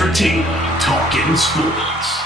entertaining talking sports.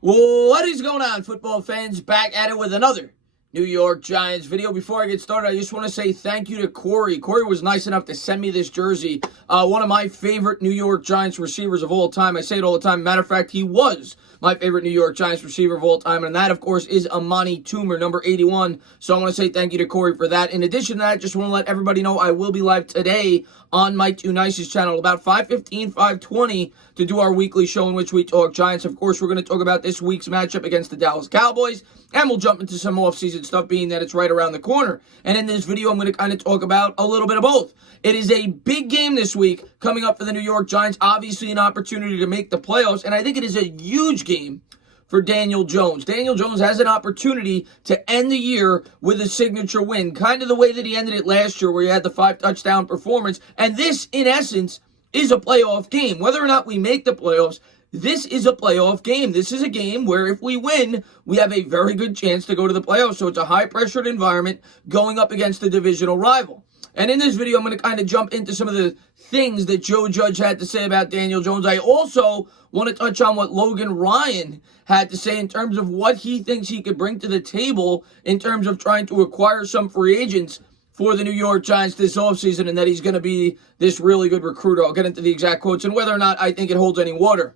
What is going on, football fans? Back at it with another New York Giants video. Before I get started, I just want to say thank you to Corey. Corey was nice enough to send me this jersey. One of my favorite New York Giants receivers of all time. I say it all the time. Matter of fact, he was my favorite New York Giants receiver of all time, and that, of course, is Amani Toomer, number 81. So I want to say thank you to Corey for that. In addition to that, just want to let everybody know I will be live today on Mike Two Nice's channel about 5:15, 5:20 to do our weekly show in which we talk Giants. Of course, we're going to talk about this week's matchup against the Dallas Cowboys, and we'll jump into some off-season stuff, being that it's right around the corner. And in this video, I'm going to kind of talk about a little bit of both. It is a big game this week coming up for the New York Giants, obviously an opportunity to make the playoffs, and I think it is a huge game for Daniel Jones. Daniel Jones has an opportunity to end the year with a signature win, kind of the way that he ended it last year where he had the 5-touchdown performance. And this, in essence, is a playoff game. Whether or not we make the playoffs, this is a playoff game. This is a game where if we win, we have a very good chance to go to the playoffs. So it's a high-pressured environment going up against a divisional rival. And in this video, I'm going to kind of jump into some of the things that Joe Judge had to say about Daniel Jones. I also want to touch on what Logan Ryan had to say in terms of what he thinks he could bring to the table in terms of trying to acquire some free agents for the New York Giants this offseason, and that he's going to be this really good recruiter. I'll get into the exact quotes and whether or not I think it holds any water.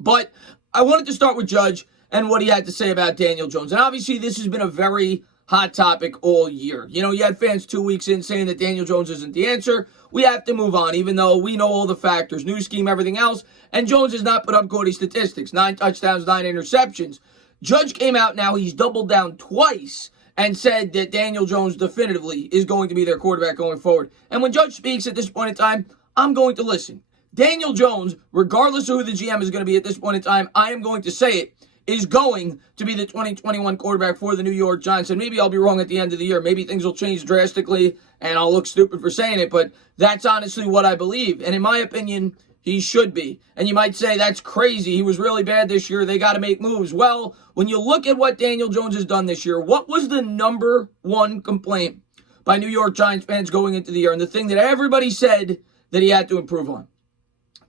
But I wanted to start with Judge and what he had to say about Daniel Jones. And obviously, this has been a very hot topic all year. You know, you had fans 2 weeks in saying that Daniel Jones isn't the answer. We have to move on, even though we know all the factors, new scheme, everything else. And Jones has not put up gaudy statistics. 9 touchdowns, 9 interceptions. Judge came out now, he's doubled down twice and said that Daniel Jones definitively is going to be their quarterback going forward. And when Judge speaks at this point in time, I'm going to listen. Daniel Jones, regardless of who the GM is going to be at this point in time, I am going to say it, is going to be the 2021 quarterback for the New York Giants. And maybe I'll be wrong at the end of the year. Maybe things will change drastically and I'll look stupid for saying it, but that's honestly what I believe. And in my opinion, he should be. And you might say, that's crazy. He was really bad this year. They got to make moves. Well, when you look at what Daniel Jones has done this year, what was the number one complaint by New York Giants fans going into the year? And the thing that everybody said that he had to improve on?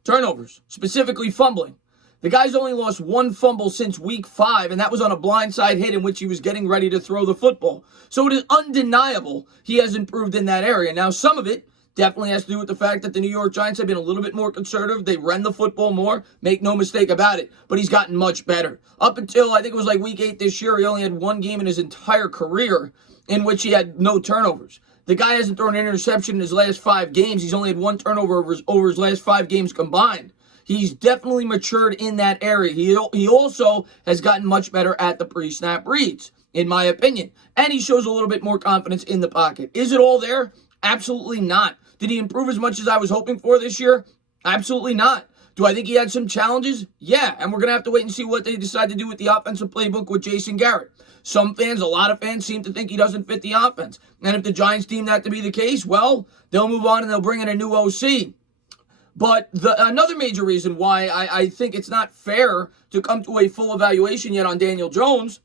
Turnovers, specifically fumbling. The guy's only lost one fumble since week 5, and that was on a blindside hit in which he was getting ready to throw the football. So it is undeniable he has improved in that area. Now, some of it definitely has to do with the fact that the New York Giants have been a little bit more conservative. They run the football more, make no mistake about it, but he's gotten much better. Up until, I think it was like week 8 this year, he only had one game in his entire career in which he had no turnovers. The guy hasn't thrown an interception in his last 5 games. He's only had one turnover over his last 5 games combined. He's definitely matured in that area. He also has gotten much better at the pre-snap reads, in my opinion. And he shows a little bit more confidence in the pocket. Is it all there? Absolutely not. Did he improve as much as I was hoping for this year? Absolutely not. Do I think he had some challenges? Yeah, and we're going to have to wait and see what they decide to do with the offensive playbook with Jason Garrett. Some fans, a lot of fans, seem to think he doesn't fit the offense. And if the Giants deem that to be the case, well, they'll move on and they'll bring in a new OC. But another major reason why I think it's not fair to come to a full evaluation yet on Daniel Jones,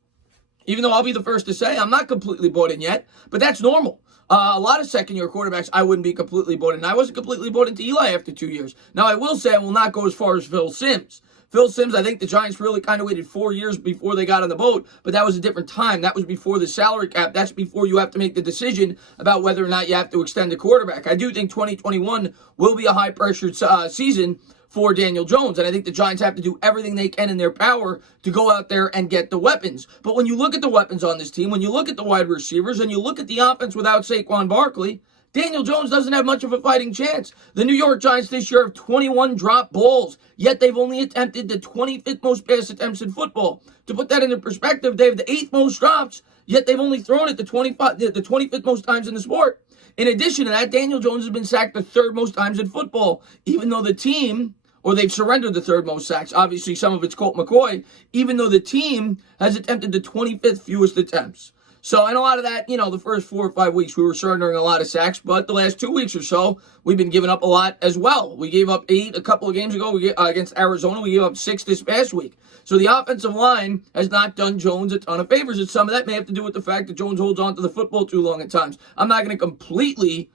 even though I'll be the first to say I'm not completely bought in yet, but that's normal. A lot of second-year quarterbacks, I wouldn't be completely bought in. I wasn't completely bought into Eli after 2 years. Now, I will say I will not go as far as Phil Simms. Phil Simms, I think the Giants really kind of waited 4 years before they got on the boat, but that was a different time. That was before the salary cap. That's before you have to make the decision about whether or not you have to extend the quarterback. I do think 2021 will be a high-pressured season for Daniel Jones, and I think the Giants have to do everything they can in their power to go out there and get the weapons. But when you look at the weapons on this team, when you look at the wide receivers, and you look at the offense without Saquon Barkley, Daniel Jones doesn't have much of a fighting chance. The New York Giants this year have 21 drop balls, yet they've only attempted the 25th most pass attempts in football. To put that into perspective, they have the 8th most drops, yet they've only thrown it the 25th most times in the sport. In addition to that, Daniel Jones has been sacked the 3rd most times in football, even though the team, or they've surrendered the 3rd most sacks. Obviously, some of it's Colt McCoy, even though the team has attempted the 25th fewest attempts. So, and a lot of that, you know, the first 4 or 5 weeks, we were surrendering a lot of sacks, but the last 2 weeks or so, we've been giving up a lot as well. We gave up 8 a couple of games ago against Arizona. We gave up 6 this past week. So the offensive line has not done Jones a ton of favors, and some of that may have to do with the fact that Jones holds on to the football too long at times. I'm not going to completely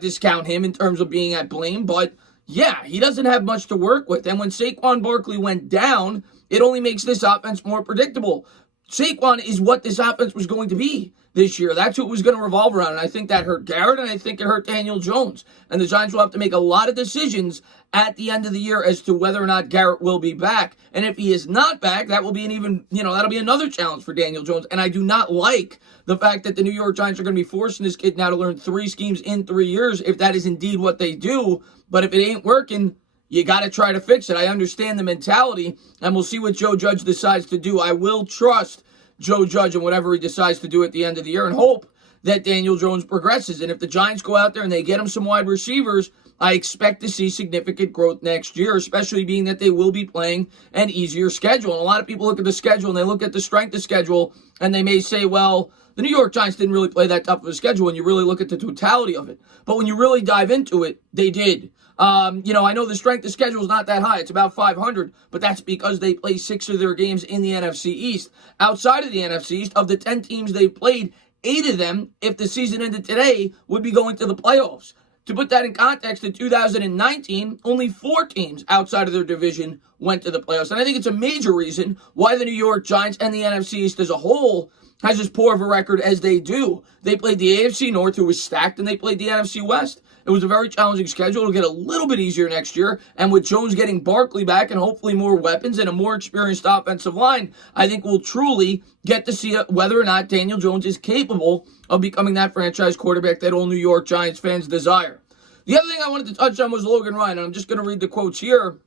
discount him in terms of being at blame, but yeah, he doesn't have much to work with. And when Saquon Barkley went down, it only makes this offense more predictable. Saquon is what this offense was going to be this year. That's what it was going to revolve around. And I think that hurt Garrett, and I think it hurt Daniel Jones. And the Giants will have to make a lot of decisions at the end of the year as to whether or not Garrett will be back. And if he is not back, that will be that'll be another challenge for Daniel Jones. And I do not like the fact that the New York Giants are going to be forcing this kid now to learn 3 schemes in 3 years, if that is indeed what they do. But if it ain't working, you got to try to fix it. I understand the mentality, and we'll see what Joe Judge decides to do. I will trust Joe Judge and whatever he decides to do at the end of the year and hope that Daniel Jones progresses. And if the Giants go out there and they get him some wide receivers, I expect to see significant growth next year, especially being that they will be playing an easier schedule. And a lot of people look at the schedule and they look at the strength of schedule and they may say, well, the New York Giants didn't really play that tough of a schedule when you really look at the totality of it. But when you really dive into it, they did. I know the strength of schedule is not that high. It's about 500, but that's because they play 6 of their games in the NFC East. Outside of the NFC East, of the 10 teams they've played, 8 of them, if the season ended today, would be going to the playoffs. To put that in context, in 2019, only 4 teams outside of their division went to the playoffs. And I think it's a major reason why the New York Giants and the NFC East as a whole has as poor of a record as they do. They played the AFC North, who was stacked, and they played the NFC West. It was a very challenging schedule. It'll get a little bit easier next year. And with Jones getting Barkley back and hopefully more weapons and a more experienced offensive line, I think we'll truly get to see whether or not Daniel Jones is capable of becoming that franchise quarterback that all New York Giants fans desire. The other thing I wanted to touch on was Logan Ryan, and I'm just going to read the quotes here.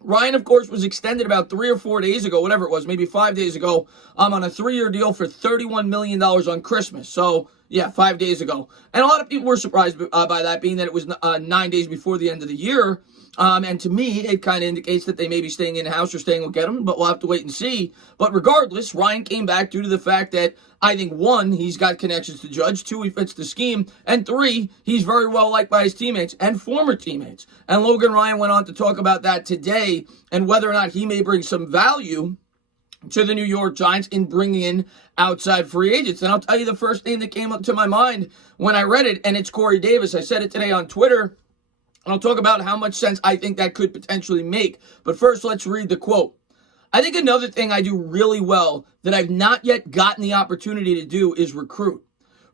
Ryan, of course, was extended about 3 or 4 days ago, whatever it was, maybe 5 days ago, on a 3-year deal for $31 million on Christmas. So, yeah, 5 days ago. And a lot of people were surprised by that, being that it was 9 days before the end of the year. And to me, it kind of indicates that they may be staying in-house or staying with Gettleman, but we'll have to wait and see. But regardless, Ryan came back due to the fact that I think, 1, he's got connections to Judge, 2, he fits the scheme, and 3, he's very well liked by his teammates and former teammates. And Logan Ryan went on to talk about that today and whether or not he may bring some value to the New York Giants in bringing in outside free agents. And I'll tell you the first name that came up to my mind when I read it, and it's Corey Davis. I said it today on Twitter. And I'll talk about how much sense I think that could potentially make. But first, let's read the quote. I think another thing I do really well that I've not yet gotten the opportunity to do is recruit.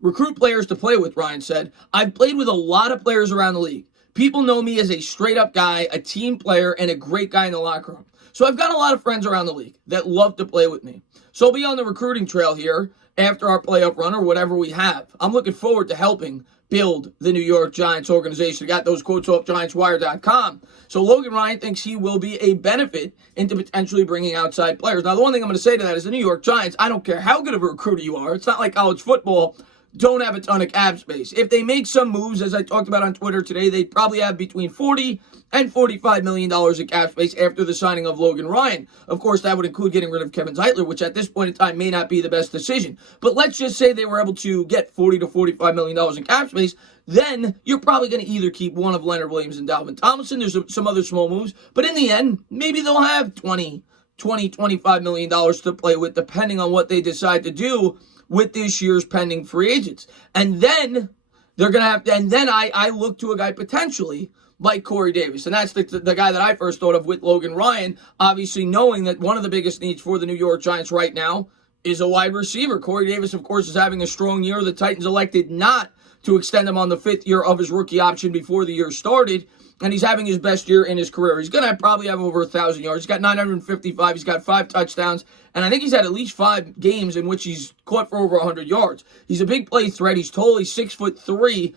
Recruit players to play with, Ryan said. I've played with a lot of players around the league. People know me as a straight-up guy, a team player, and a great guy in the locker room. So I've got a lot of friends around the league that love to play with me. So I'll be on the recruiting trail here after our playoff run or whatever we have. I'm looking forward to helping build the New York Giants organization. I got those quotes off GiantsWire.com. So Logan Ryan thinks he will be a benefit into potentially bringing outside players. Now, the one thing I'm going to say to that is the New York Giants, I don't care how good of a recruiter you are. It's not like college football. Don't have a ton of cap space. If they make some moves, as I talked about on Twitter today, they'd probably have between $40 and $45 million in cap space after the signing of Logan Ryan. Of course, that would include getting rid of Kevin Zeitler, which at this point in time may not be the best decision. But let's just say they were able to get $40 to $45 million in cap space. Then you're probably going to either keep one of Leonard Williams and Dalvin Tomlinson. There's some other small moves. But in the end, maybe they'll have $25 million to play with, depending on what they decide to do with this year's pending free agents. And then they're going to have to, and then I look to a guy potentially like Corey Davis. And that's the guy that I first thought of with Logan Ryan, obviously knowing that one of the biggest needs for the New York Giants right now is a wide receiver. Corey Davis, of course, is having a strong year. The Titans elected not to extend him on the 5th year of his rookie option before the year started. And he's having his best year in his career. He's going to probably have over 1,000 yards. He's got 955. He's got 5 touchdowns. And I think he's had at least 5 games in which he's caught for over 100 yards. He's a big play threat. He's totally 6'3".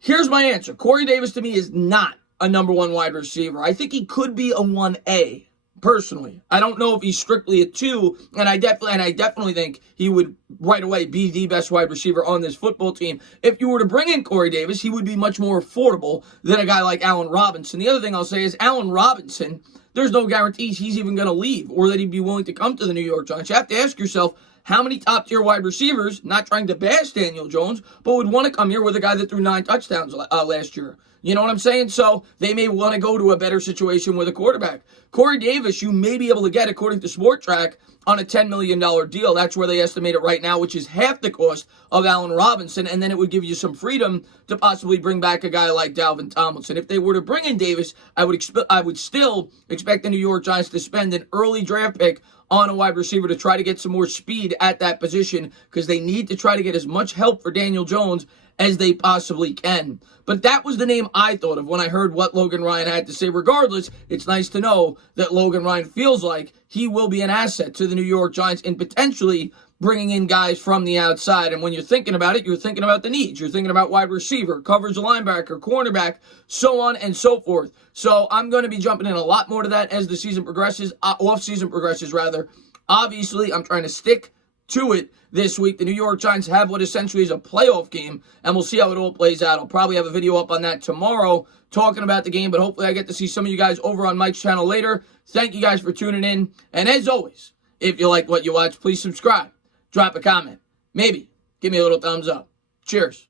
Here's my answer. Corey Davis, to me, is not a number 1 wide receiver. I think he could be a 1A. Personally, I don't know if he's strictly a 2, and I definitely think he would right away be the best wide receiver on this football team. If you were to bring in Corey Davis, he would be much more affordable than a guy like Allen Robinson. The other thing I'll say is Allen Robinson, there's no guarantees he's even going to leave or that he'd be willing to come to the New York Giants. You have to ask yourself, how many top-tier wide receivers, not trying to bash Daniel Jones, but would want to come here with a guy that threw 9 touchdowns last year? You know what I'm saying? So they may want to go to a better situation with a quarterback. Corey Davis, you may be able to get, according to Sport Track, on a $10 million deal. That's where they estimate it right now, which is half the cost of Allen Robinson, and then it would give you some freedom to possibly bring back a guy like Dalvin Tomlinson. If they were to bring in Davis, I would still expect the New York Giants to spend an early draft pick on a wide receiver to try to get some more speed at that position, because they need to try to get as much help for Daniel Jones as they possibly can. But that was the name I thought of when I heard what Logan Ryan had to say. Regardless, it's nice to know that Logan Ryan feels like he will be an asset to the New York Giants and potentially bringing in guys from the outside. And when you're thinking about it, you're thinking about the needs. You're thinking about wide receiver, coverage linebacker, cornerback, so on and so forth. So I'm going to be jumping in a lot more to that as the season progresses, off-season progresses rather. Obviously, I'm trying to stick to it this week. The New York Giants have what essentially is a playoff game, and we'll see how it all plays out. I'll probably have a video up on that tomorrow talking about the game, but hopefully I get to see some of you guys over on Mike's channel later. Thank you guys for tuning in, and as always, if you like what you watch, please subscribe, drop a comment, maybe give me a little thumbs up. Cheers.